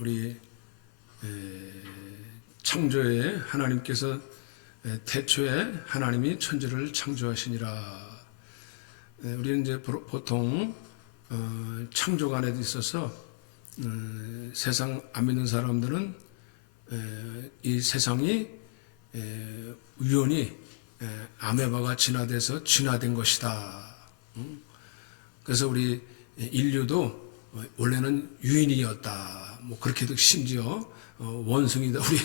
우리 창조에 하나님께서 태초에 하나님이 천지를 창조하시니라. 우리는 이제 보통 창조관에 있어서 세상 안 믿는 사람들은 이 세상이 우연히 아메바가 진화돼서 진화된 것이다. 그래서 우리 인류도 원래는 유인이었다. 뭐 그렇게도 심지어 원숭이다. 우리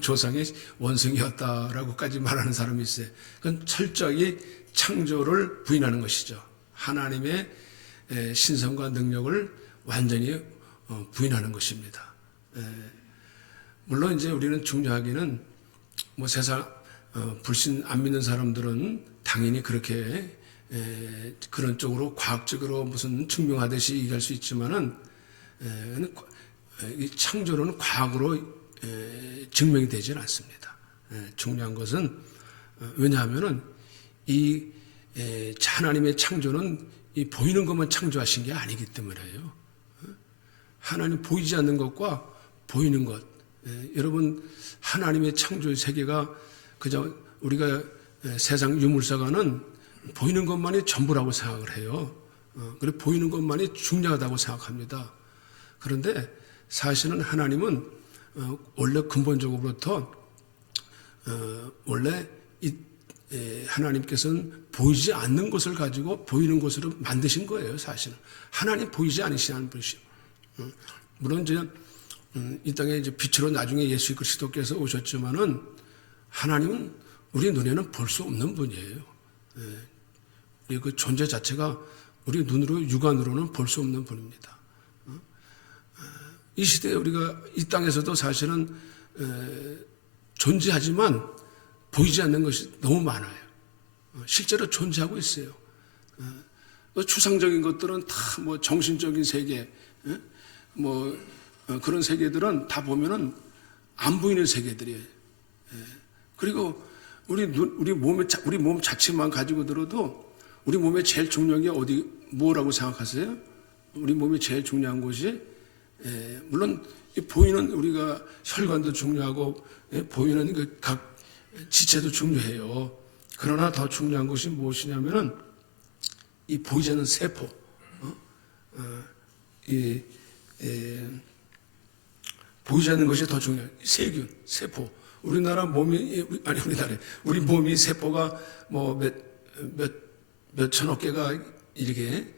조상이 원숭이였다라고까지 말하는 사람이 있어요. 그건 철저히 창조를 부인하는 것이죠. 하나님의 신성과 능력을 완전히 부인하는 것입니다. 물론 이제 우리는 중요하기는 뭐 세상 불신 안 믿는 사람들은 당연히 그렇게 그런 쪽으로 과학적으로 무슨 증명하듯이 얘기할 수 있지만은 이 창조는 과학으로 증명이 되지는 않습니다. 중요한 것은 왜냐하면은 이 하나님의 창조는 이 보이는 것만 창조하신 게 아니기 때문에요. 하나님 보이지 않는 것과 보이는 것. 여러분 하나님의 창조의 세계가 그저 우리가 세상 유물사가는 보이는 것만이 전부라고 생각을 해요. 그리고 보이는 것만이 중요하다고 생각합니다. 그런데 사실은 하나님은 원래 근본적으로부터 원래 하나님께서는 보이지 않는 것을 가지고 보이는 것으로 만드신 거예요. 사실은 하나님 보이지 않으시는 분이시죠. 물론 이제 이 땅에 이제 빛으로 나중에 예수 그리스도께서 오셨지만은 하나님은 우리 눈에는 볼 수 없는 분이에요. 우리 그 존재 자체가 우리 눈으로 육안으로는 볼 수 없는 분입니다. 이 시대에 우리가 이 땅에서도 사실은 존재하지만 보이지 않는 것이 너무 많아요. 실제로 존재하고 있어요. 추상적인 것들은 다 뭐 정신적인 세계, 뭐 그런 세계들은 다 보면은 안 보이는 세계들이에요. 그리고 우리 몸 자체만 가지고 들어도 우리 몸에 제일 중요한 게 뭐라고 생각하세요? 우리 몸에 제일 중요한 것이 물론 보이는 우리가 혈관도 중요하고 보이는 그 각 지체도 중요해요. 그러나 더 중요한 것이 무엇이냐면은 이 보이지 않는 세포, 보이지 않는 것이 더 중요해요. 세균, 세포. 우리 몸이 세포가 뭐 몇 천억 개가 이렇게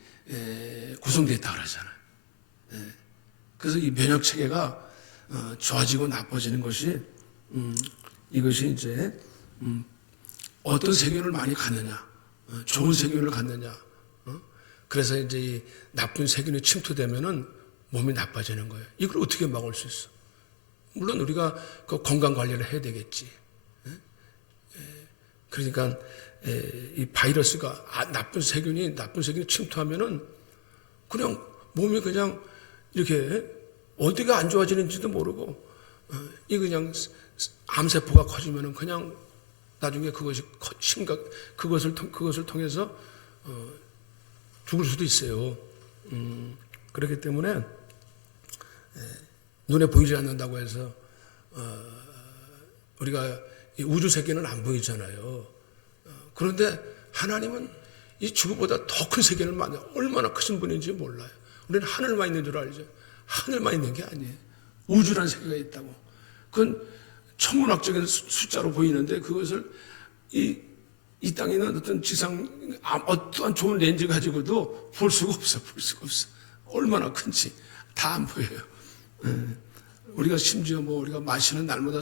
구성되어 있다 그러잖아요. 그래서 이 면역 체계가 좋아지고 나빠지는 것이 이것이 이제 어떤 세균을 많이 갖느냐, 좋은 세균을 갖느냐. 그래서 이제 이 나쁜 세균이 침투되면은 몸이 나빠지는 거예요. 이걸 어떻게 막을 수 있어? 물론 우리가 그 건강 관리를 해야 되겠지. 그러니까 이 바이러스가 나쁜 세균이 침투하면은 그냥 몸이 그냥 이렇게 어디가 안 좋아지는지도 모르고 이 그냥 암세포가 커지면은 그냥 나중에 그것이 그것을 통해서 죽을 수도 있어요. 그렇기 때문에 눈에 보이지 않는다고 해서 우리가 이 우주 세계는 안 보이잖아요. 그런데 하나님은 이 지구보다 더 큰 세계를 만들어 얼마나 크신 분인지 몰라요. 우리는 하늘만 있는 줄 알죠. 하늘만 있는 게 아니에요. 우주라는 세계가 있다고. 그건 천문학적인 숫자로 보이는데 그것을 이 땅에 있는 어떤 어떠한 좋은 렌즈 가지고도 볼 수가 없어. 얼마나 큰지 다 안 보여요. 우리가 심지어 뭐 우리가 마시는 날마다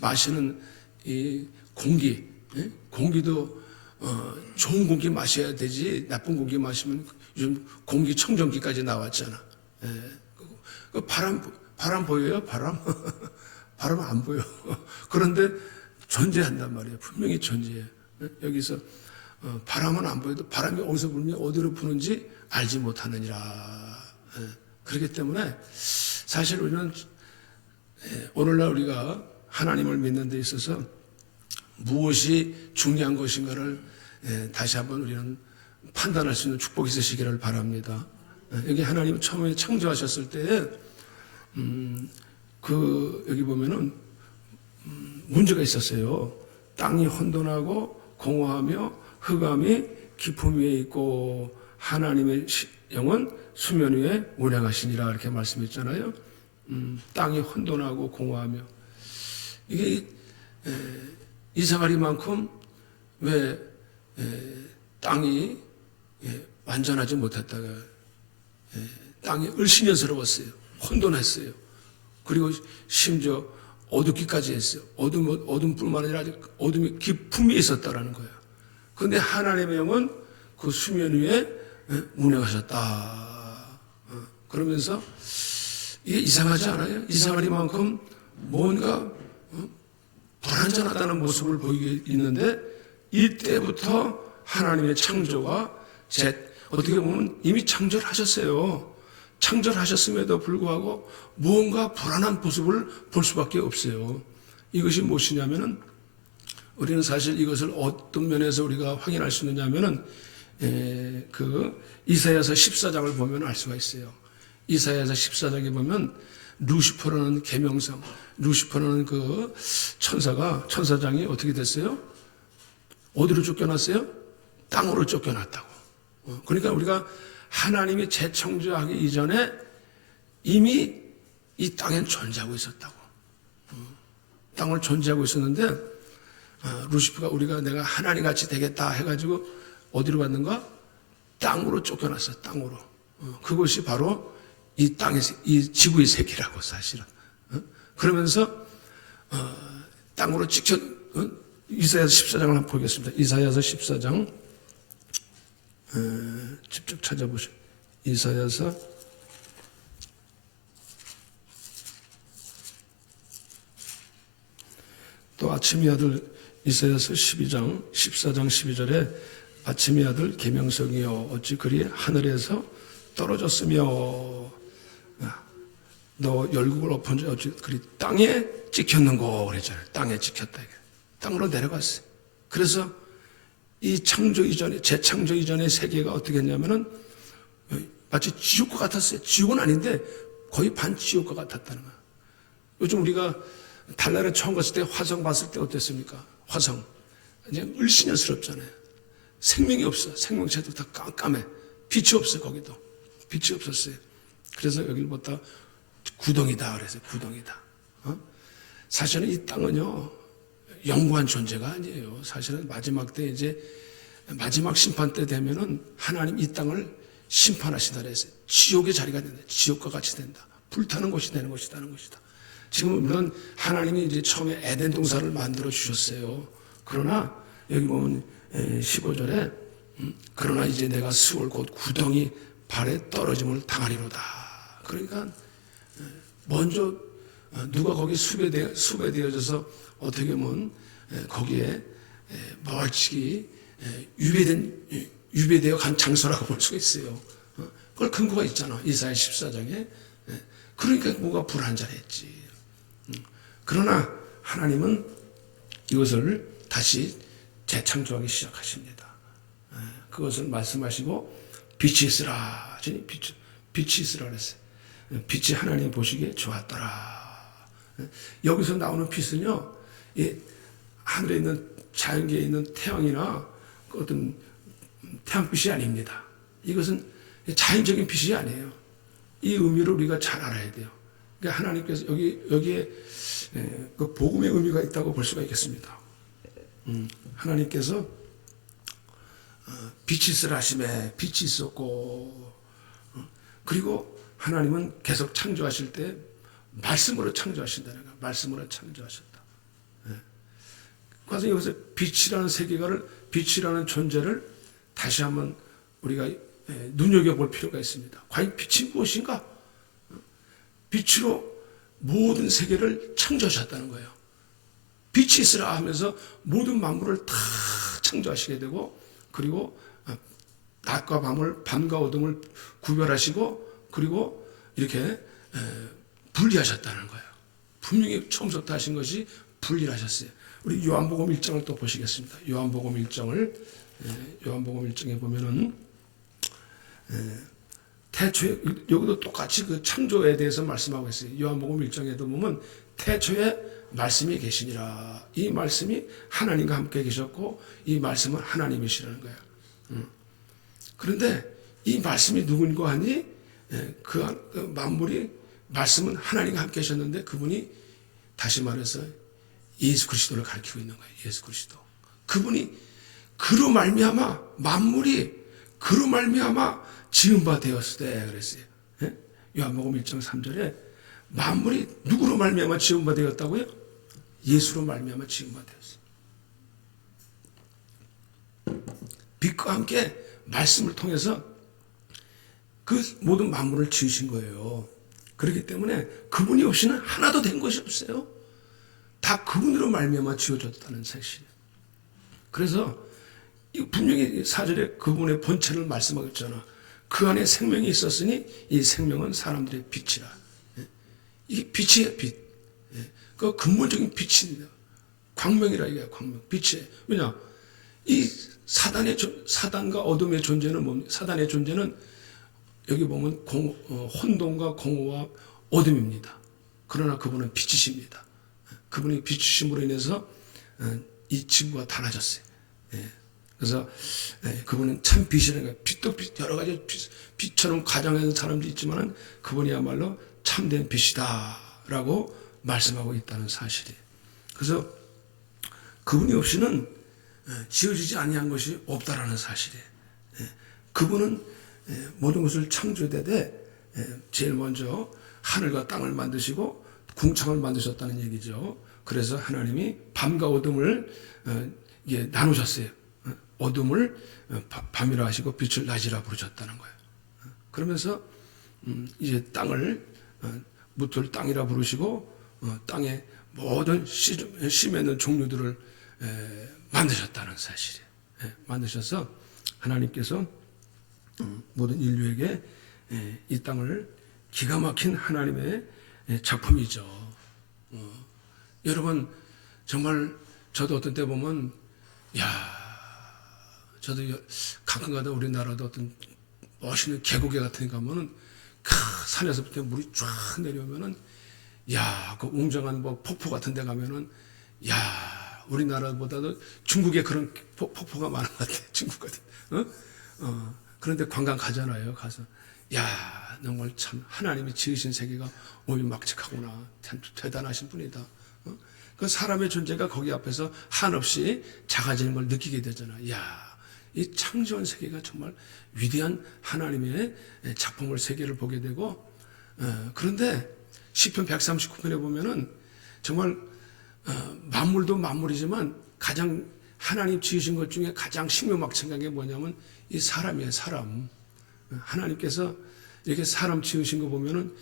마시는 이 공기도 좋은 공기 마셔야 되지 나쁜 공기 마시면 요즘 공기청정기까지 나왔잖아. 그 바람 보여요? 바람 안 보여. 그런데 존재한단 말이에요. 분명히 존재해요. 여기서 바람은 안 보여도 바람이 어디서 불면 어디로 부는지 알지 못하느니라. 그렇기 때문에 사실 우리는 오늘날 우리가 하나님을 믿는 데 있어서 무엇이 중요한 것인가를 다시 한번 우리는 판단할 수 있는 축복이 있으시기를 바랍니다. 여기 하나님 처음에 창조하셨을 때 여기 보면은 문제가 있었어요. 땅이 혼돈하고 공허하며 흑암이 깊음 위에 있고 하나님의 영은 수면 위에 운행하시니라 이렇게 말씀했잖아요. 땅이 혼돈하고 공허하며 이게 이사가리만큼 왜 땅이 완전하지 못했다가 땅이 을씨년스러웠어요. 혼돈했어요. 그리고 심지어 어둡기까지 했어요. 어둠뿐만 아니라 어둠이 깊음이 있었다라는 거예요. 그런데 하나님의 영은 그 수면 위에 운행하셨다. 그러면서 이게 이상하지 않아요? 이사가리만큼 뭔가 불완전하다는 모습을 보이게 있는데 이때부터 하나님의 창조가 어떻게 보면 이미 창조를 하셨어요. 창조하셨음에도 불구하고 무언가 불안한 모습을 볼 수밖에 없어요. 이것이 무엇이냐면은 우리는 사실 이것을 어떤 면에서 우리가 확인할 수 있느냐면은 그 이사야서 14장을 보면 알 수가 있어요. 이사야서 14장에 보면 루시퍼라는 계명성, 루시퍼라는 그 천사장이 어떻게 됐어요? 어디로 쫓겨났어요? 땅으로 쫓겨났다고. 그러니까 우리가 하나님이 재창조하기 이전에 이미 이 땅엔 존재하고 있었다고. 땅을 존재하고 있었는데 루시퍼가 내가 하나님 같이 되겠다 해가지고 어디로 갔는가? 땅으로 쫓겨났어요. 땅으로. 그것이 바로 이 지구의 세계라고 사실은. 그러면서 땅으로 이사야서 14장을 한번 보겠습니다. 이사야서 14장 직접 찾아보시죠. 이사야서 또 아침의 아들 이사야서 14장 12절에 아침의 아들 계명성이여 어찌 그리 하늘에서 떨어졌으며 너 열국을 엎은 자 어찌 그리 땅에 찍혔는고 그랬잖아요. 땅에 찍혔다. 땅으로 내려갔어요. 그래서 이 창조 이전에 재창조 이전의 세계가 어떻게 했냐면은 마치 지옥과 같았어요. 지옥은 아닌데 거의 반지옥과 같았다는 거예요. 요즘 우리가 달나라에 처음 갔을 때 화성 봤을 때 어땠습니까? 화성 그냥 을씨년스럽잖아요. 생명이 없어. 생명체도 다 깜깜해. 빛이 없어. 거기도 빛이 없었어요. 그래서 여기를 보다 구덩이다 그래서 구덩이다. 사실은 이 땅은요 영구한 존재가 아니에요. 사실은 마지막 때 이제 마지막 심판 때 되면은 하나님 이 땅을 심판하시다 그랬어요. 지옥의 자리가 된다. 지옥과 같이 된다. 불타는 곳이 되는 것이다는 것이다. 지금 물론 하나님이 이제 처음에 에덴 동산을 만들어 주셨어요. 그러나 여기 보면 15절에 그러나 이제 내가 스올 곧 구덩이 발에 떨어짐을 당하리로다. 그러니까 먼저 누가 거기 수배되어져서 어떻게 보면 거기에 멀찍이 유배되어 간 장소라고 볼 수가 있어요. 그걸 근거가 있잖아. 이사야 14장에. 그러니까 뭐가 불완전했지. 그러나 하나님은 이것을 다시 재창조하기 시작하십니다. 그것을 말씀하시고 빛이 있으라. 빛이 있으라 그랬어요. 빛이 하나님 보시기에 좋았더라. 여기서 나오는 빛은요, 하늘에 있는 자연계에 있는 태양이나 어떤 태양빛이 아닙니다. 이것은 자연적인 빛이 아니에요. 이 의미를 우리가 잘 알아야 돼요. 그러니까 하나님께서 여기에 그 복음의 의미가 있다고 볼 수가 있겠습니다. 하나님께서 빛이 있으라 하심에 빛이 있었고, 그리고 하나님은 계속 창조하실 때 말씀으로 창조하신다는 거예요. 말씀으로 창조하셨다. 그래서 여기서 빛이라는 세계관을, 빛이라는 존재를 다시 한번 우리가 눈여겨볼 필요가 있습니다. 과연 빛이 무엇인가? 빛으로 모든 세계를 창조하셨다는 거예요. 빛이 있으라 하면서 모든 만물을 다 창조하시게 되고, 그리고 낮과 밤과 어둠을 구별하시고, 그리고 이렇게 분리하셨다는 거예요. 분명히 처음부터 하신 것이 분리를 하셨어요. 우리 요한복음 1장을 또 보시겠습니다. 요한복음 1장에 보면은 태초에, 여기도 똑같이 그 창조에 대해서 말씀하고 있어요. 요한복음 1장에도 보면 태초에 말씀이 계시니라. 이 말씀이 하나님과 함께 계셨고 이 말씀은 하나님이시라는 거예요. 그런데 이 말씀이 누군고 하니 그 만물이 말씀은 하나님과 함께 계셨는데 그분이 다시 말해서 예수 그리스도를 가리키고 있는 거예요. 예수 그리스도. 그분이 그로 말미암아 만물이 그로 말미암아 지은 바 되었으되 그랬어요. 요한복음 1장 3절에 만물이 누구로 말미암아 지은 바 되었다고요? 예수로 말미암아 지은 바 되었어요. 빛과 함께 말씀을 통해서 그 모든 만물을 지으신 거예요. 그렇기 때문에 그분이 없이는 하나도 된 것이 없어요. 다 그분으로 말미암아 지어졌다는 사실이에요. 그래서 분명히 4절에 그분의 본체를 말씀하고 있잖아. 그 안에 생명이 있었으니 이 생명은 사람들의 빛이라. 이게 빛이에요, 빛. 그 근본적인 빛입니다. 광명이라 이게 광명, 빛이에요. 왜냐? 이 사단과 어둠의 존재는 뭡니까? 사단의 존재는 여기 보면 혼돈과 공허와 어둠입니다. 그러나 그분은 빛이십니다. 그분이 빛이심으로 인해서 이 지구가 달라졌어요. 그래서 그분은 참 빛이라는 거예요. 빛도 빛, 여러 가지 빛처럼 가정하는 사람도 있지만 그분이야말로 참된 빛이다라고 말씀하고 있다는 사실이에요. 그래서 그분이 없이는 지어지지 아니한 것이 없다라는 사실이에요. 그분은 모든 것을 창조되되 제일 먼저 하늘과 땅을 만드시고 궁창을 만드셨다는 얘기죠. 그래서 하나님이 밤과 어둠을 나누셨어요. 어둠을 밤이라 하시고 빛을 낮이라 부르셨다는 거예요. 그러면서 이제 땅을 무토를 땅이라 부르시고 땅의 모든 씨 맺는 종류들을 만드셨다는 사실이에요. 만드셔서 하나님께서 모든 인류에게 이 땅을 기가 막힌 하나님의 작품이죠. 여러분 정말 저도 어떤 때 보면 저도 가끔가다 우리나라도 어떤 멋있는 계곡에 같은 데 가면은 산에서부터 물이 쫙 내려오면은 그 웅장한 뭐 폭포 같은 데 가면은 우리나라보다도 중국에 그런 폭포가 많은 것 같아. 중국 같은. 그런데 관광 가잖아요. 가서 정말 참 하나님이 지으신 세계가 오유막측하구나. 참 대단하신 분이다. 그 사람의 존재가 거기 앞에서 한없이 작아지는 걸 느끼게 되잖아. 이 창조한 세계가 정말 위대한 하나님의 작품을 세계를 보게 되고 그런데 시편 139편에 보면은 정말 만물도 만물이지만 가장 하나님 지으신 것 중에 가장 신묘막측한 게 뭐냐면 이 사람이에요. 사람. 하나님께서 이렇게 사람 지으신 거 보면은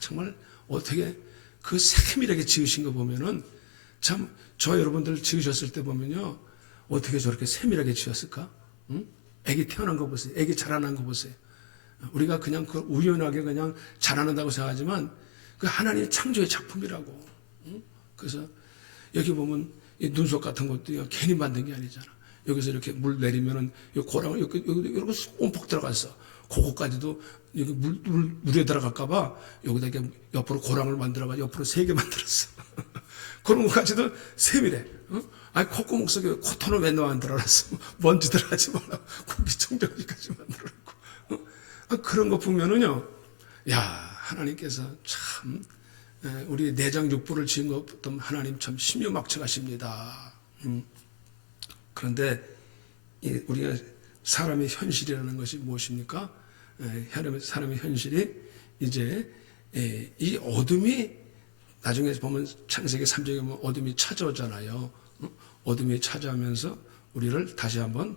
정말 어떻게 그 세밀하게 지으신 거 보면은 참 저 여러분들 지으셨을 때 보면요 어떻게 저렇게 세밀하게 지었을까? 애기 태어난 거 보세요. 애기 자라난 거 보세요. 우리가 그냥 그 우연하게 그냥 자라난다고 생각하지만 그 하나님의 창조의 작품이라고. 그래서 여기 보면 이 눈썹 같은 것도 괜히 만든 게 아니잖아. 여기서 이렇게 물 내리면은 이 고랑을 여기 온폭 들어갔어. 그거까지도 여기 물에 들어갈까봐 여기다 이렇게 옆으로 고랑을 만들어가지고 옆으로 3개 만들었어. 그런 것까지도 세밀해. 콧구멍 속에 코톤을 왜 만들어놨어? 먼지 들어가지 말라고 공기청정기까지 만들어놨고. 그런 거 보면은요, 하나님께서 참 우리 내장 육부를 지은 것부터 하나님 참 신묘막측하십니다. 그런데 우리가 사람의 현실이라는 것이 무엇입니까? 사람의 현실이 이제 이 어둠이 나중에 보면 창세기 3장에 보면 어둠이 찾아오잖아요. 어둠이 찾아오면서 우리를 다시 한번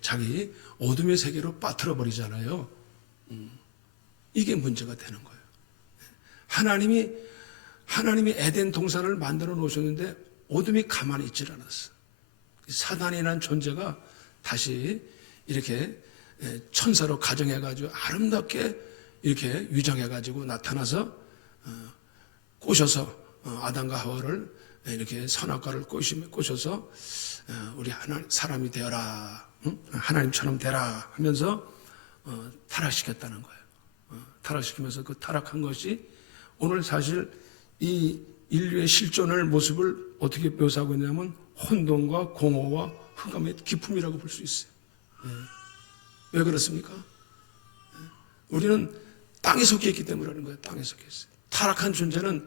자기 어둠의 세계로 빠뜨려 버리잖아요. 이게 문제가 되는 거예요. 하나님이 에덴 동산을 만들어 놓으셨는데 어둠이 가만히 있질 않았어. 사단이라는 존재가 다시 이렇게 천사로 가정해가지고 아름답게 이렇게 위장해가지고 나타나서 꼬셔서 아담과 하와를 이렇게 선악과를 꼬셔서 우리 사람이 되어라, 하나님처럼 되라 하면서 타락시켰다는 거예요. 타락시키면서 그 타락한 것이 오늘 사실 이 인류의 실존할 모습을 어떻게 묘사하고 있냐면 혼돈과 공허와 흑암의 기품이라고 볼 수 있어요. 왜 그렇습니까? 우리는 땅에 속해 있기 때문에 그러는 거예요. 땅에 속해 있어요. 타락한 존재는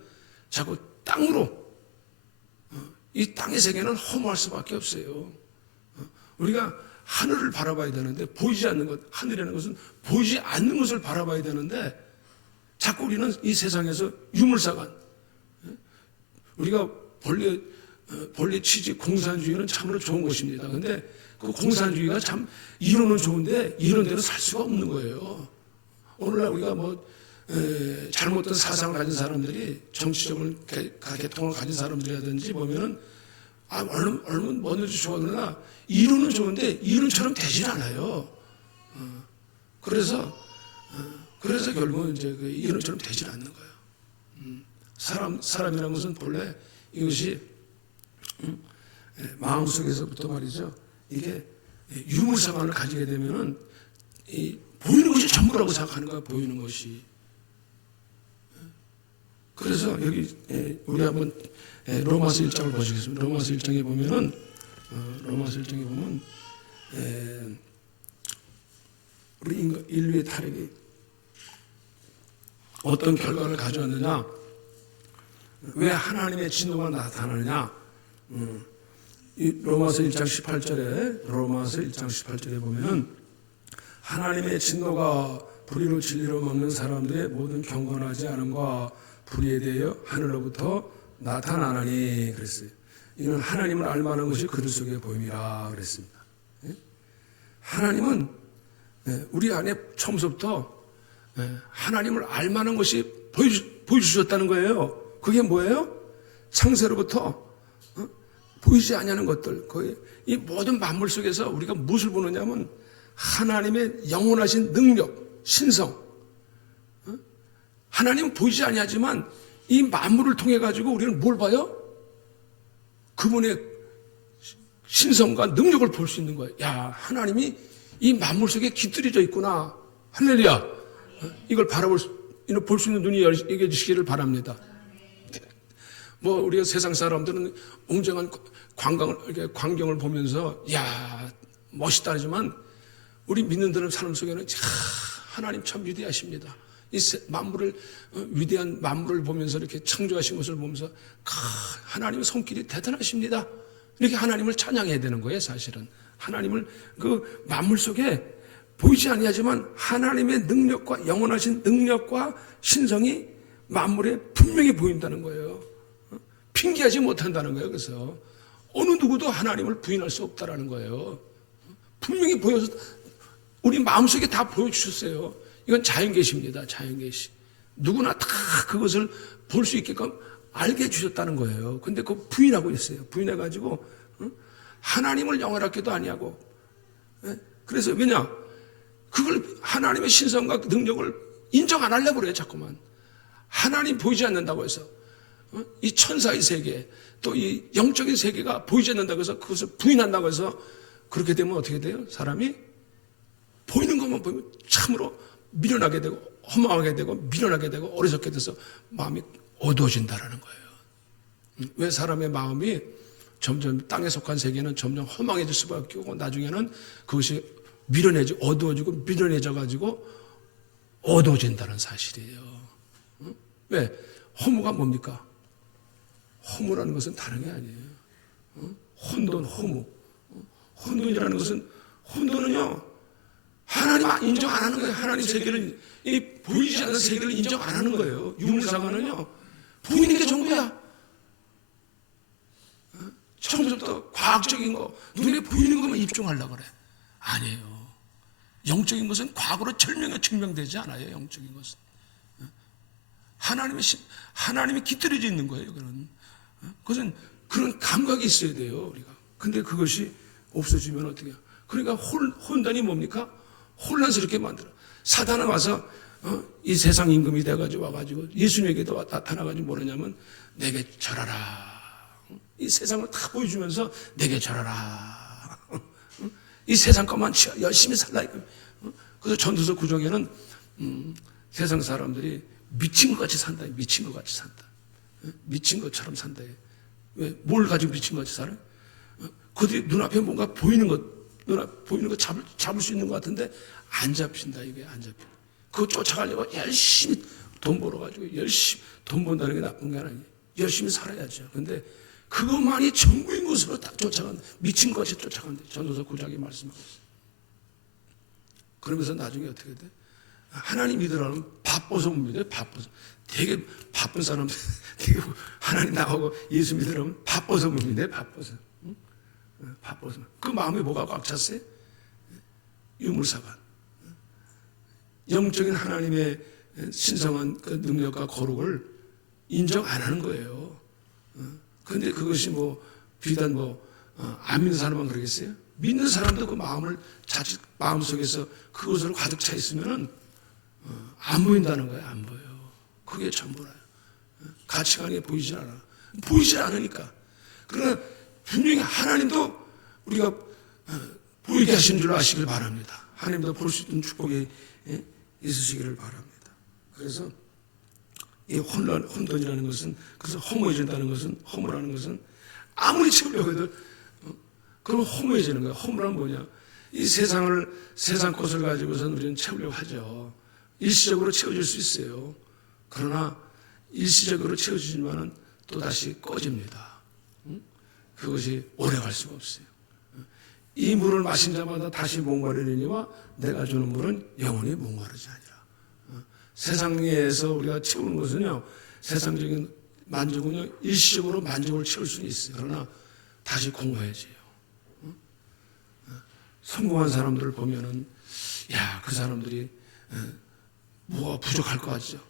자꾸 땅으로, 이 땅의 세계는 허무할 수밖에 없어요. 우리가 하늘을 바라봐야 되는데 보이지 않는 것, 하늘이라는 것은 보이지 않는 것을 바라봐야 되는데 자꾸 우리는 이 세상에서 유물사관, 우리가 본래 취지 공산주의는 참으로 좋은 것입니다. 근데 그 공산주의가 참 이론은 좋은데 이론대로 살 수가 없는 거예요. 오늘날 우리가 잘못된 사상을 가진 사람들이 정치적인 개통을 가진 사람들이라든지 보면은 얼른 뭐든지 좋아하나 이론은 좋은데 이론처럼 되질 않아요. 그래서 결국은 이제 그 이론처럼 되질 않는 거예요. 사람이라는 것은 본래 이것이 마음속에서부터 말이죠. 이게 유물사관을 가지게 되면은 보이는 것이 전부라고 생각하는 거야. 보이는 것이. 그래서 여기 우리 한번 로마서 1장을 보시겠습니다. 로마서 1장에 보면은 우리 인류의 타락이 어떤 결과를 가져왔느냐, 왜 하나님의 진노가 나타나느냐. 로마서 1장 18절에 보면은 하나님의 진노가 불의로 진리로 먹는 사람들의 모든 경건하지 않음과 불의에 대하여 하늘로부터 나타나나니 그랬어요. 이는 하나님을 알만한 것이 그들 속에 보임이라 그랬습니다. 하나님은 우리 안에 처음부터 하나님을 알만한 것이 보여주셨다는 거예요. 그게 뭐예요? 창세로부터 보이지 않는 것들, 거의 이 모든 만물 속에서 우리가 무엇을 보느냐면 하나님의 영원하신 능력, 신성. 하나님은 보이지 아니하지만 이 만물을 통해 가지고 우리는 뭘 봐요? 그분의 신성과 능력을 볼 수 있는 거예요. 야, 하나님이 이 만물 속에 깃들여져 있구나. 할렐루야. 이걸 볼 수 있는 눈이 열려지시기를 바랍니다. 우리가 세상 사람들은 웅장한 광경을 보면서 야, 멋있다 하지만 우리 믿는 사람 속에는 하나님 참 위대하십니다. 이 만물을 위대한 만물을 보면서 이렇게 창조하신 것을 보면서 하나님의 손길이 대단하십니다. 이렇게 하나님을 찬양해야 되는 거예요. 사실은 하나님을 그 만물 속에 보이지 아니하지만 하나님의 능력과 영원하신 능력과 신성이 만물에 분명히 보인다는 거예요. 핑계하지 못한다는 거예요. 그래서 어느 누구도 하나님을 부인할 수 없다라는 거예요. 분명히 보여서 우리 마음속에 다 보여주셨어요. 이건 자연계시입니다. 자연계시. 누구나 다 그것을 볼 수 있게끔 알게 해주셨다는 거예요. 근데 그거 부인하고 있어요. 부인해가지고 하나님을 영원하게도 아니하고. 그래서 왜냐? 그걸 하나님의 신성과 능력을 인정 안 하려고 그래요. 자꾸만. 하나님 보이지 않는다고 해서 이 천사의 세계 또 이 영적인 세계가 보이지 않는다고 해서 그것을 부인한다고 해서 그렇게 되면 어떻게 돼요? 사람이 보이는 것만 보면 참으로 미련하게 되고 허망하게 되고 미련하게 되고 어리석게 돼서 마음이 어두워진다라는 거예요. 왜 사람의 마음이 점점 땅에 속한 세계는 점점 허망해질 수밖에 없고 나중에는 그것이 어두워지고 미련해져 가지고 어두워진다는 사실이에요. 왜? 허무가 뭡니까? 허무라는 것은 다른 게 아니에요. 혼돈, 허무. 혼돈이라는 것은 혼돈은요. 하나님 인정 안 하는 거예요. 하나님 세계를 이 보이지 않는 세계를 인정 안 하는 거예요. 유물사관은요. 보이는 게 전부야. 처음부터 과학적인 거, 눈에 보이는 것만 입증하려고 그래. 아니에요. 영적인 것은 과거로 증명되지 않아요. 영적인 것은. 하나님이 깃들여져 있는 거예요. 그것은 그런 감각이 있어야 돼요. 우리가. 근데 그것이 없어지면 어떻게 해요? 그러니까 혼돈이 뭡니까? 혼란스럽게 만들어. 사단은 와서 이 세상 임금이 돼가지고 와가지고 예수님에게도 나타나가지고 뭐냐면 내게 절하라. 이 세상을 다 보여주면서 내게 절하라. 이 세상 것만 열심히 살라. 그래서 전도서 9장에는 세상 사람들이 미친 것 같이 산다. 미친 것 같이 산다. 미친 것처럼 산다. 왜? 뭘 가지고 미친 것 같이 살아? 그들이 눈앞에 뭔가 보이는 것 잡을 수 있는 것 같은데 안 잡힌다. 이게 안 잡힌다. 그거 쫓아가려고 열심히 돈 벌어가지고 열심히 돈 번다는 게 나쁜 게 아니에요. 열심히 살아야죠. 근데 그것만이 전부인 것으로 딱 쫓아간다. 미친 것이 쫓아간다. 전도서 9장에 말씀하고 있어요. 그러면서 나중에 어떻게 돼? 하나님 믿으라면 바빠서 못 믿어요. 바빠서. 되게 바쁜 사람들, 되게 하나님 나가고 예수 믿으라면 바빠서 못 믿어요. 바빠서. 응? 바빠서. 그 마음에 뭐가 꽉 찼어요? 유물사반. 영적인 하나님의 신성한 그 능력과 거룩을 인정 안 하는 거예요. 그런데 그것이 비단 안 믿는 사람만 그러겠어요? 믿는 사람도 그 마음을 자칫 마음속에서 그것으로 가득 차 있으면은 안 보인다는 거예요. 안 보여요. 그게 전부라요. 가치관이 보이질 않아. 보이질 않으니까. 그러나 분명히 하나님도 우리가 보이게 하시는 줄 아시길 바랍니다. 하나님도 볼 수 있는 축복이 있으시기를 바랍니다. 그래서 이 혼돈이라는 것은, 그래서 허무해진다는 것은, 허무라는 것은 아무리 채우려고 해도 그럼 허무해지는 거예요. 허무란 뭐냐? 이 세상 것을 가지고서는 우리는 채우려고 하죠. 일시적으로 채워질 수 있어요. 그러나 일시적으로 채워지지만은 또 다시 꺼집니다. 그것이 오래 갈 수가 없어요. 이 물을 마신 자마다 다시 목마르리니와 내가 주는 물은 영원히 목마르지 아니라. 세상에서 우리가 채우는 것은요, 세상적인 만족은요, 일시적으로 만족을 채울 수는 있어요. 그러나 다시 공허해져요. 성공한 사람들을 보면은, 그 사람들이 뭐가 부족할 것 같죠.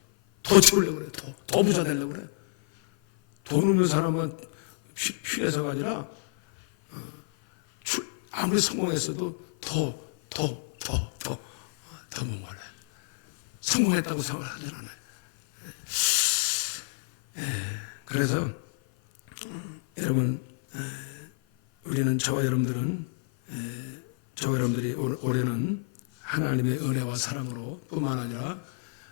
더 채우려고 그래요. 더 부자 되려고 그래요. 돈 없는 사람은 필해서가 아니라 아무리 성공했어도 더 목말라요. 성공했다고 생각을 하진 않아요. 그래서 여러분, 저와 여러분들이 올해는 하나님의 은혜와 사랑으로 뿐만 아니라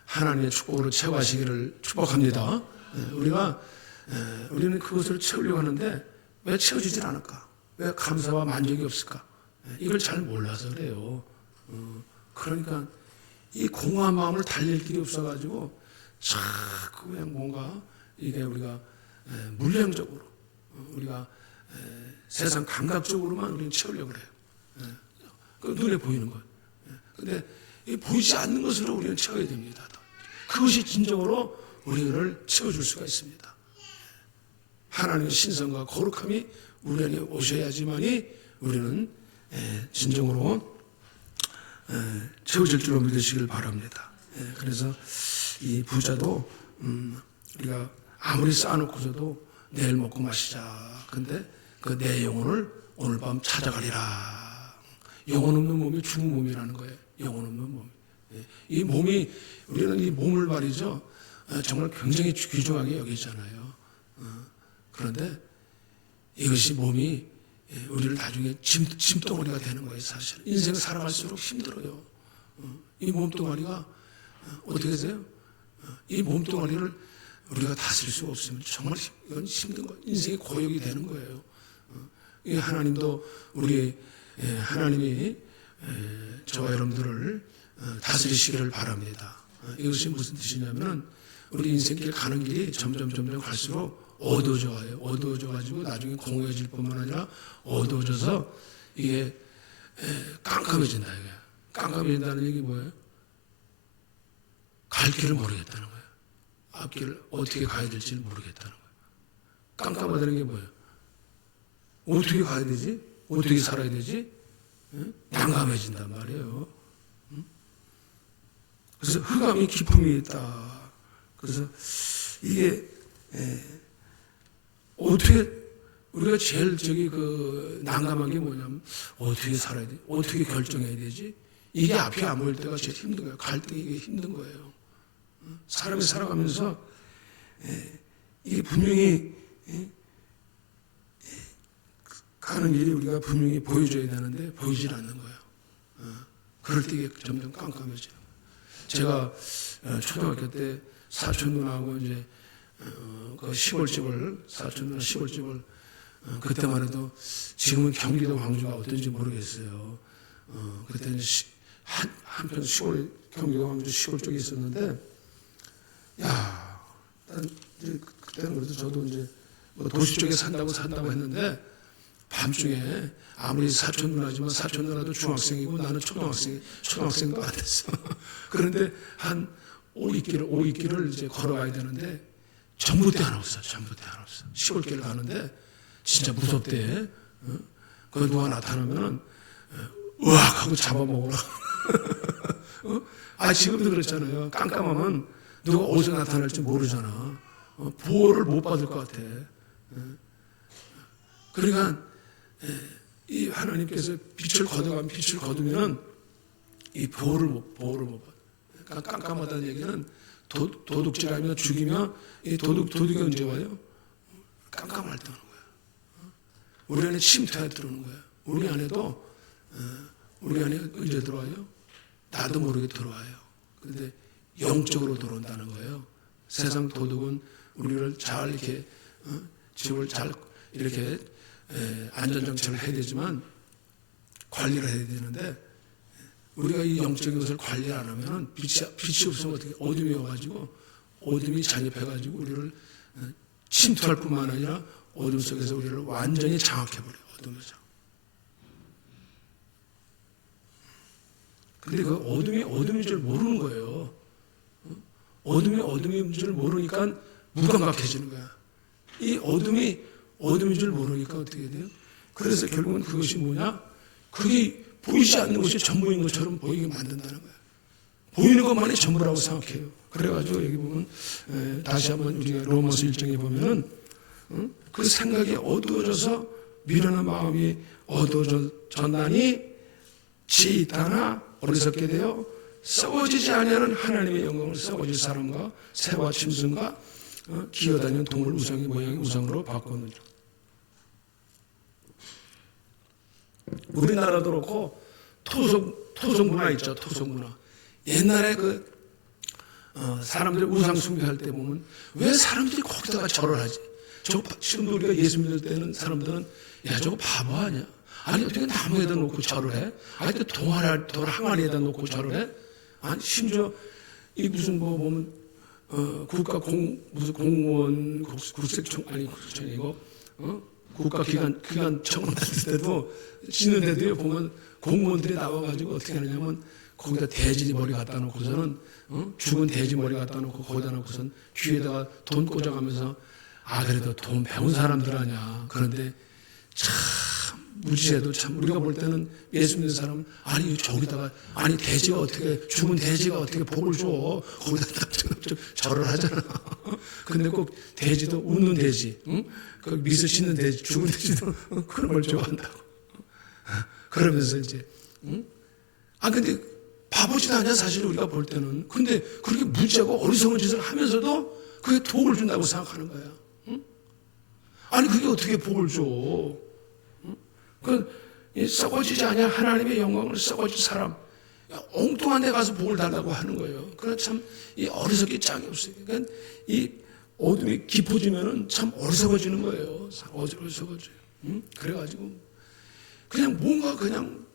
하나님의 축복으로 채워하시기를 축복합니다. 우리는 그것을 채우려고 하는데 왜 채워지질 않을까? 왜 감사와 만족이 없을까? 이걸 잘 몰라서 그래요. 그러니까 이 공허한 마음을 달랠 길이 없어가지고 자꾸 그냥 뭔가 이게 우리가 물량적으로 우리가 세상 감각적으로만 우리는 채우려고 그래요. 그 눈에 보이는 것. 근데 보이지 않는 것으로 우리는 채워야 됩니다. 그것이 진정으로 우리를 채워줄 수가 있습니다. 하나님의 신성과 거룩함이 우리 안에 오셔야지만이 우리는 진정으로 채워질 줄로 믿으시길 바랍니다. 그래서 이 부자도 우리가 아무리 쌓아놓고서도 내일 먹고 마시자. 근데 그 내 영혼을 오늘 밤 찾아가리라. 영혼 없는 몸이 죽은 몸이라는 거예요. 영혼 없는 몸. 이 몸이, 우리는 이 몸을 말이죠, 정말 굉장히 귀중하게 여기잖아요. 그런데 이것이 몸이 우리를 나중에 짐덩어리가 되는 거예요. 사실 인생 살아갈수록 힘들어요. 이 몸뚱아리가 어떻게 되세요? 이 몸뚱아리를 우리가 다스릴 수가 없으면 정말 이건 힘든 거예요. 인생이 고역이 되는 거예요. 이 하나님도 하나님이 저와 여러분들을 다스리시기를 바랍니다. 이것이 무슨 뜻이냐면은 우리 인생길 가는 길이 점점 갈수록 어두워져요. 어두워져가지고 나중에 공허해질 뿐만 아니라 어두워져서 이게 깜깜해진다. 이게 깜깜해진다는 얘기 뭐예요? 갈 길을 모르겠다는 거예요. 앞길을 어떻게 가야 될지 모르겠다는 거예요. 깜깜하다는 게 뭐예요? 어떻게 가야 되지? 어떻게 살아야 되지? 난감해진단 말이에요. 그래서 흑암이 깊음이 있다. 그래서 이게 어떻게 우리가 제일 난감한 게 뭐냐면 어떻게 살아야 되지? 어떻게 결정해야 되지? 이게 앞이 안 보일 때가 제일 힘든 거예요. 갈 때 이게 힘든 거예요. 사람이 살아가면서 이게 분명히 가는 길이 우리가 분명히 보여줘야 되는데 보이질 않는 거예요. 그럴 때 이게 점점 깜깜해져요. 제가 초등학교 때 사촌 누나하고 이제 그 시골집을 사촌 누나 시골집을 그때만 해도 지금은 경기도 광주가 어떤지 모르겠어요. 그때는 한편 시골 경기도 광주 시골 쪽에 있었는데 야, 그때는 그래도 저도 이제 뭐 도시 쪽에 산다고 했는데 밤중에 아무리 사촌 누나지만 사촌 누나도 중학생이고 나는 초등학생도 안 됐어. 그런데 한 5익길을 이제 걸어가야 되는데 전봇대 하나 없어. 시골길 가는데 진짜 무섭대. 그 누가 나타나면은 으악 하고 잡아먹으라. 지금도 그렇잖아요. 깜깜하면 누가 어디서 나타날지 모르잖아. 보호를 못 받을 것 같아. 그러니까 이 하나님께서 빛을 거두면 이 보호를 못 받아. 그러니까 깜깜하다는 얘기는 도둑질하며 죽이며 이 도둑이 언제 와요? 깜깜할 때 오는 거야. 우리 안에 침투해 들어오는 거야. 우리 안에 언제 들어와요? 나도 모르게 들어와요. 그런데 영적으로 들어온다는 거예요. 세상 도둑은 우리를 잘 이렇게 집을 잘 이렇게 안전정책을 해야 되지만 관리를 해야 되는데 우리가 이 영적인 것을 관리 안 하면 빛이 없으면 어떻게 어둠이 와가지고 어둠이 잔입해가지고 우리를 침투할 뿐만 아니라 어둠 속에서 우리를 완전히 장악해버려요. 어둠에서. 근데 그 어둠인 줄 모르는 거예요. 어둠인 줄 모르니까 무감각해지는 거야. 이 어둠인 줄 모르니까 어떻게 돼요? 그래서 결국은 그것이 뭐냐? 그게 보이지 않는 것이 전부인 것처럼 보이게 만든다는 거야. 보이는 것만이 전부라고 생각해요. 그래가지고 여기 보면 다시 한번 우리가 로마서 1장에 보면은 그 생각이 어두워져서 미련한 마음이 어두워졌나니 지다나 어리석게 되어 썩어지지 아니하는 하나님의 영광을 썩어질 사람과 새와 짐승과 기어다니는 동물 우상의 모양의 우상으로 바꿨느니라. 우리나라도 그렇고 토속 문화 있죠. 토속 문화. 옛날에 사람들이 우상 숭배할 때 보면 왜 사람들이 거기다가 절을 하지? 지금도 우리가 예수 믿을 때는 사람들은 야 저거 바보 아니야? 아니 어떻게 나무에다 놓고 절을 해? 아니 또 돌 항아리에다 놓고 절을 해? 아니 심지어 이 무슨 뭐 보면 국가 무슨 공무원 국세청 국세청이고 국가기관청 만들 때도 짓는데도요 보면 공무원들이 나와가지고 어떻게 하느냐면 거기다 돼지 머리 갖다 놓고서는 죽은 돼지 머리 갖다 놓고 거기다 놓고선 귀에다가 돈 꽂아가면서 그래도 돈 배운 사람들 아냐. 그런데 참 무지해도 참 우리가 볼 때는 예수 믿는 사람은 저기다가 돼지가 어떻게 죽은 돼지가 어떻게 복을 줘. 거기다 절을 하잖아. 근데 꼭 돼지도 웃는 돼지, 그 미소 짓는 돼지, 죽은 돼지도 그런 걸 좋아한다고. 그러면서 이제 근데 바보짓 아니야 사실 우리가 볼 때는. 근데 그렇게 무지하고 어리석은 짓을 하면서도 그게 복을 준다고 생각하는 거야. 그게 어떻게 복을 줘? 썩어지지 않냐 하나님의 영광을 썩어질 사람, 엉뚱한 데 가서 복을 달라고 하는 거예요. 그러나 참 이 어리석기 짝이 없어요. 그러니까 이 어둠이 깊어지면은 참 어리석어지는 거예요. 어리석어져요. 그래가지고 그냥 뭔가 그냥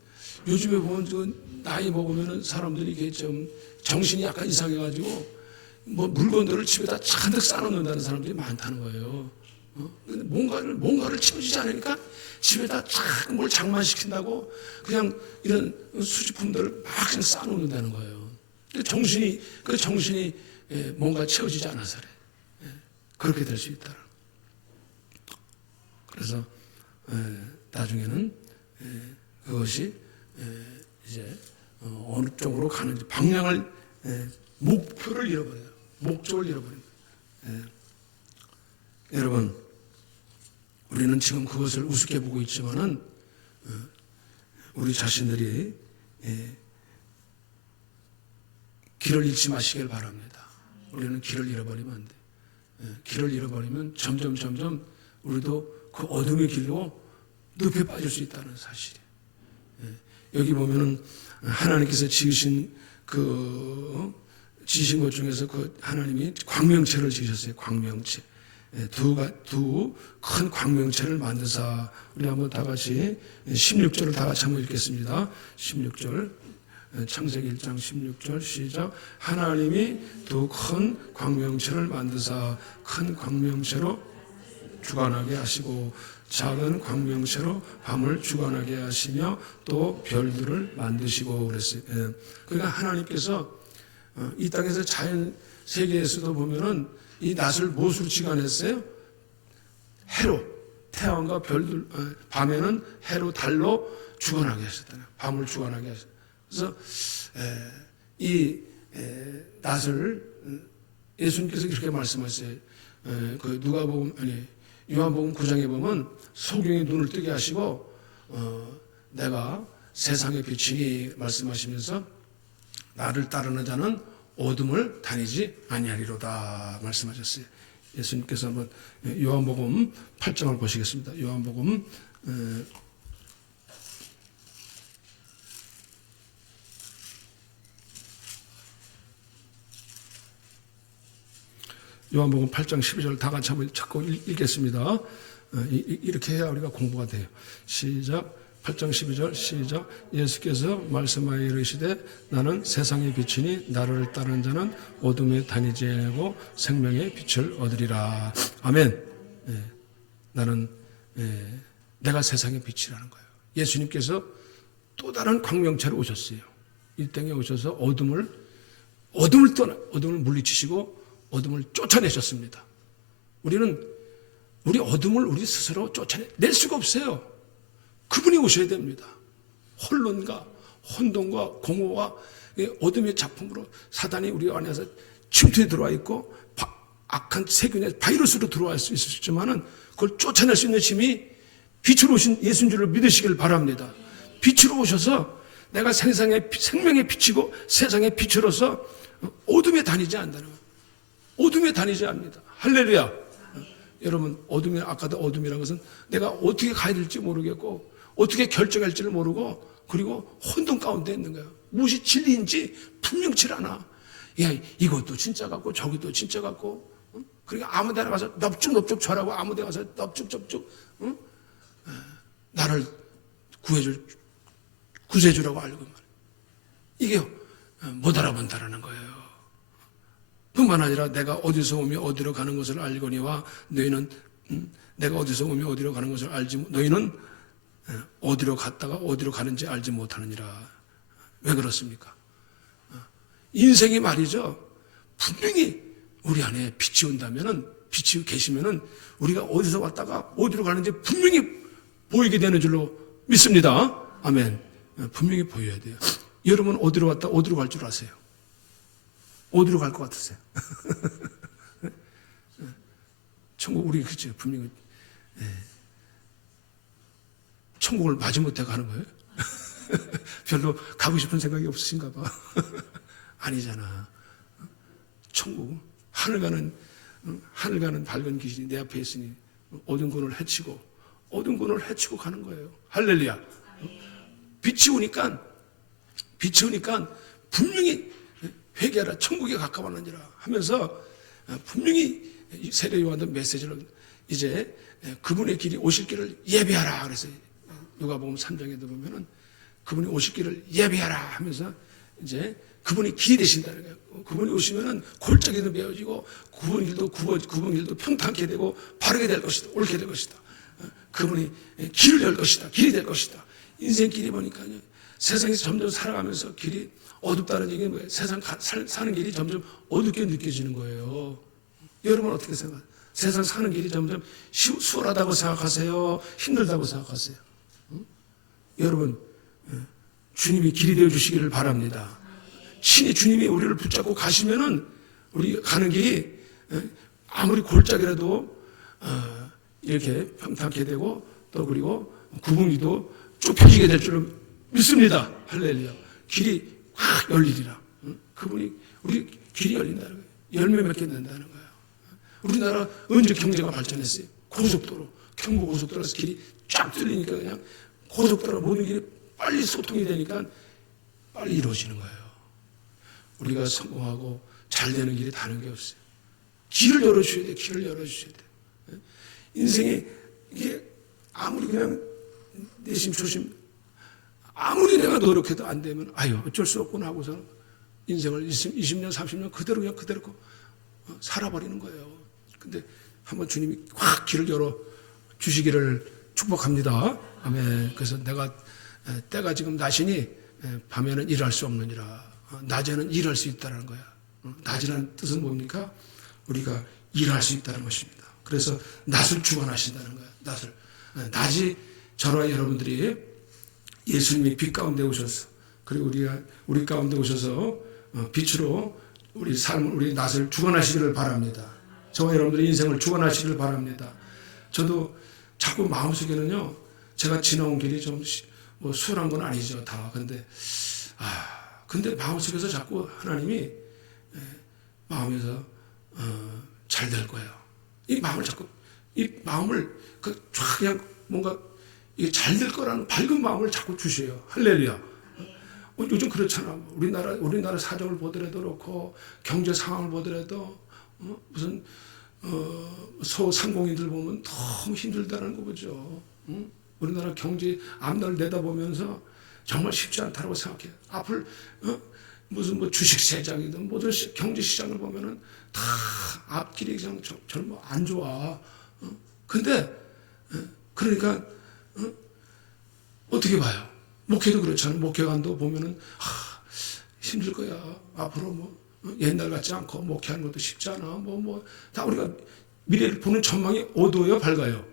요즘에 보면 나이 먹으면은 사람들이 이게 좀 정신이 약간 이상해가지고 뭐 물건들을 집에다 잔뜩 쌓아놓는다는 사람들이 많다는 거예요. 뭔가를 채워지지 않으니까 집에다 뭘 장만시킨다고 그냥 이런 수집품들을 막 그냥 쌓아놓는다는 거예요. 그 정신이 뭔가 채워지지 않아서 그래. 그렇게 될 수 있다. 그래서 나중에는 그것이 이제 어느 쪽으로 가는지 방향을 목표를 잃어버려요. 목적을 잃어버립니다. 여러분, 우리는 지금 그것을 우습게 보고 있지만은 우리 자신들이 길을 잃지 마시길 바랍니다. 우리는 길을 잃어버리면 안 돼. 길을 잃어버리면 점점 우리도 그 어둠의 길로 늪에 빠질 수 있다는 사실이에요. 여기 보면은 하나님께서 지으신 지으신 것 중에서 하나님이 광명체를 지으셨어요. 광명체. 두 큰 광명체를 만드사. 우리 한번 다 같이 16절을 다 같이 한번 읽겠습니다. 16절. 창세기 1장 16절 시작. 하나님이 두 큰 광명체를 만드사 큰 광명체로 주관하게 하시고 작은 광명체로 밤을 주관하게 하시며 또 별들을 만드시고 그랬어요. 그러니까 하나님께서 이 땅에서 자연 세계에서도 보면은 이 낮을 무엇으로 주관했어요? 해로, 태양과 별들, 밤에는 해로, 달로 주관하게 하셨잖아요. 밤을 주관하게 하셨어요. 그래서 이 낮을 예수님께서 이렇게 말씀하셨어요. 요한복음 9장에 보면 소경이 눈을 뜨게 하시고 내가 세상의 빛이니 말씀하시면서 나를 따르는 자는 어둠을 다니지 아니하리로다 말씀하셨어요. 예수님께서 한번 요한복음 8장을 보시겠습니다. 요한복음 8장 12절 다 같이 한번 찾고 읽겠습니다. 이렇게 해야 우리가 공부가 돼요. 시작. 8장 12절 시작. 예수께서 말씀하여 이르시되 나는 세상의 빛이니 나를 따르는 자는 어둠에 다니지 아니하고 생명의 빛을 얻으리라. 아멘. 나는 내가 세상의 빛이라는 거예요. 예수님께서 또 다른 광명체로 오셨어요. 이 땅에 오셔서 어둠을 물리치시고 어둠을 쫓아내셨습니다. 우리 어둠을 우리 스스로 쫓아낼 수가 없어요. 그분이 오셔야 됩니다. 혼론과 혼돈과 공허와 어둠의 작품으로 사단이 우리 안에서 침투해 들어와 있고 악한 세균의 바이러스로 들어갈 수 있었지만은 그걸 쫓아낼 수 있는 힘이 빛으로 오신 예수인 줄을 믿으시길 바랍니다. 빛으로 오셔서 내가 생명의 빛이고 세상의 빛으로서 어둠에 다니지 않는다는 거예요. 어둠에 다니지 않습니다. 할렐루야. 여러분 아까도 어둠이라는 것은 내가 어떻게 가야 될지 모르겠고 어떻게 결정할지를 모르고 그리고 혼돈 가운데 있는 거예요. 무엇이 진리인지 분명치 않아. 야, 이것도 진짜 같고 저것도 진짜 같고 그러니까 아무 데나 가서 넙죽넙죽 절하고 아무 데 가서 넙죽넙죽 나를 구세주라고 알고 말이야. 이게 못 알아본다라는 거예요. 뿐만 아니라 내가 어디서 오며 어디로 가는 것을 알거니와 너희는 내가 어디서 오며 어디로 가는 것을 알지 너희는 어디로 갔다가 어디로 가는지 알지 못하느니라. 왜 그렇습니까? 인생이 말이죠. 분명히 우리 안에 빛이 온다면은 빛이 계시면은 우리가 어디서 왔다가 어디로 가는지 분명히 보이게 되는 줄로 믿습니다. 아멘. 분명히 보여야 돼요. 여러분 어디로 왔다 어디로 갈 줄 아세요? 어디로 갈 것 같으세요? 천국 우리 그죠 분명히 천국을 마지못해 가는 거예요? 별로 가고 싶은 생각이 없으신가 봐. 아니잖아. 천국 하늘 가는 밝은 길이 내 앞에 있으니 어두운 군을 헤치고 가는 거예요. 할렐루야. 빛이 오니까 분명히 회개하라 천국에 가까웠느니라 하면서 분명히 세례 요한도 메시지를 이제 그분의 길이 오실 길을 예배하라 그랬어요. 누가복음 3장에도 보면은 그분이 오실 길을 예배하라 하면서 이제 그분이 길이 되신다는 거예요. 그분이 오시면은 골짜기도 메어지고 굽은 길도 평탄케 되고 바르게 될 것이다. 옳게 될 것이다. 그분이 길을 열 것이다. 길이 될 것이다. 인생길이 보니까요. 세상에서 점점 살아가면서 길이 어둡다는 얘기는 뭐예요? 세상 사는 길이 점점 어둡게 느껴지는 거예요. 여러분 어떻게 생각하세요? 세상 사는 길이 점점 수월하다고 생각하세요? 힘들다고 생각하세요? 여러분 주님이 길이 되어 주시기를 바랍니다. 친히 주님이 우리를 붙잡고 가시면은 우리 가는 길이 아무리 골짜기라도 이렇게 평탄케 되고 또 그리고 구멍이도 좁혀지게 될 줄로 믿습니다. 할렐루야. 길이 확 열리리라. 그분이 우리 길이 열린다는 거예요. 열매 맺게 된다는 거예요. 우리나라 언제 경제가 발전했어요? 고속도로, 경부고속도로에서 길이 쫙 뚫리니까 그냥 고속도로 모든 길이 빨리 소통이 되니까 빨리 이루어지는 거예요. 우리가 성공하고 잘 되는 길이 다른 게 없어요. 길을 열어주셔야 돼요. 길을 열어주셔야 돼요. 인생에 이게 아무리 그냥 내심 초심 아무리 내가 노력해도 안 되면 아유 어쩔 수 없구나 하고서 인생을 20년 30년 그대로 그냥 그대로 살아버리는 거예요. 근데 한번 주님이 확 길을 열어 주시기를 축복합니다. 아멘. 그래서 내가 때가 지금 낮이니 밤에는 일할 수 없느니라. 낮에는 일할 수 있다는 거야. 낮이라는 뜻은 뭡니까? 우리가 일할 수 있다는 것입니다. 그래서 낮을 주관하신다는 거야. 낮이 저와 여러분들이 예수님이 빛 가운데 오셔서 그리고 우리 가운데 오셔서 빛으로 우리 삶을 우리 낮을 주관하시기를 바랍니다. 저와 여러분들의 인생을 주관하시기를 바랍니다. 저도 자꾸 마음속에는요, 제가 지나온 길이 좀 뭐 수월한 건 아니죠, 다. 근데 마음속에서 자꾸 하나님이 마음에서 잘 될 거예요. 이 마음을 그냥 뭔가 이게 잘 될 거라는 밝은 마음을 자꾸 주셔요. 할렐루야. 요즘 그렇잖아. 우리나라 사정을 보더라도 그렇고 경제 상황을 보더라도 무슨 소상공인들 보면 너무 힘들다는 거 보죠. 우리나라 경제 앞날 내다보면서 정말 쉽지 않다고 생각해요. 앞을 무슨 뭐 주식시장이든 모든 경제시장을 보면은 다 앞길이 그냥 정말 안 좋아. 근데 그러니까 어떻게 봐요? 목회도 그렇잖아요. 목회관도 보면은 힘들 거야. 앞으로 뭐 옛날 같지 않고 목회하는 것도 쉽지 않아. 다 우리가 미래를 보는 전망이 어두워요, 밝아요.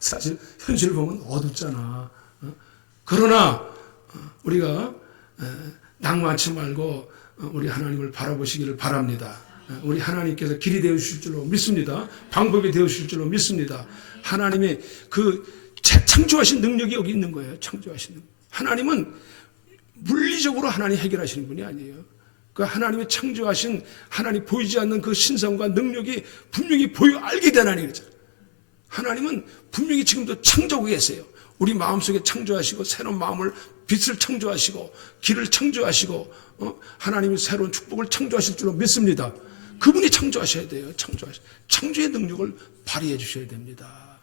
사실 현실을 보면 어둡잖아. 그러나 우리가 낭만치 말고 우리 하나님을 바라보시기를 바랍니다. 우리 하나님께서 길이 되어 주실 줄로 믿습니다. 방법이 되어 주실 줄로 믿습니다. 하나님의 그 창조하신 능력이 여기 있는 거예요. 창조하신 능력. 하나님은 물리적으로 하나님 해결하시는 분이 아니에요. 그 하나님의 창조하신 하나님 보이지 않는 그 신성과 능력이 분명히 알게 되는 하나님이잖아요. 하나님은 분명히 지금도 창조하고 계세요. 우리 마음속에 창조하시고 새로운 마음을 빛을 창조하시고 길을 창조하시고 하나님이 새로운 축복을 창조하실 줄로 믿습니다. 그분이 창조하셔야 돼요. 창조의 능력을 발휘해 주셔야 됩니다.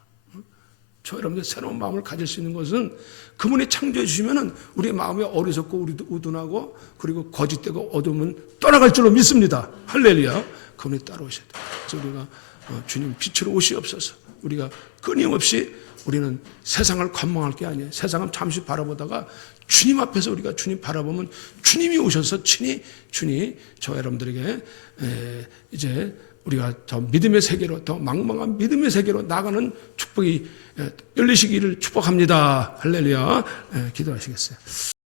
저 여러분들 새로운 마음을 가질 수 있는 것은 그분이 창조해 주시면은 우리의 마음이 어리석고 우리도 우둔하고 그리고 거짓되고 어두움은 떠나갈 줄로 믿습니다. 할렐루야. 그분이 따라오셔야 돼요. 그래서 우리가 주님 빛으로 오시옵소서. 우리가 끊임없이 우리는 세상을 관망할 게 아니에요. 세상은 잠시 바라보다가 주님 앞에서 우리가 주님 바라보면 주님이 오셔서 친히 저 여러분들에게 이제 우리가 더 믿음의 세계로 더 망망한 믿음의 세계로 나가는 축복이 열리시기를 축복합니다. 할렐루야. 기도하시겠어요?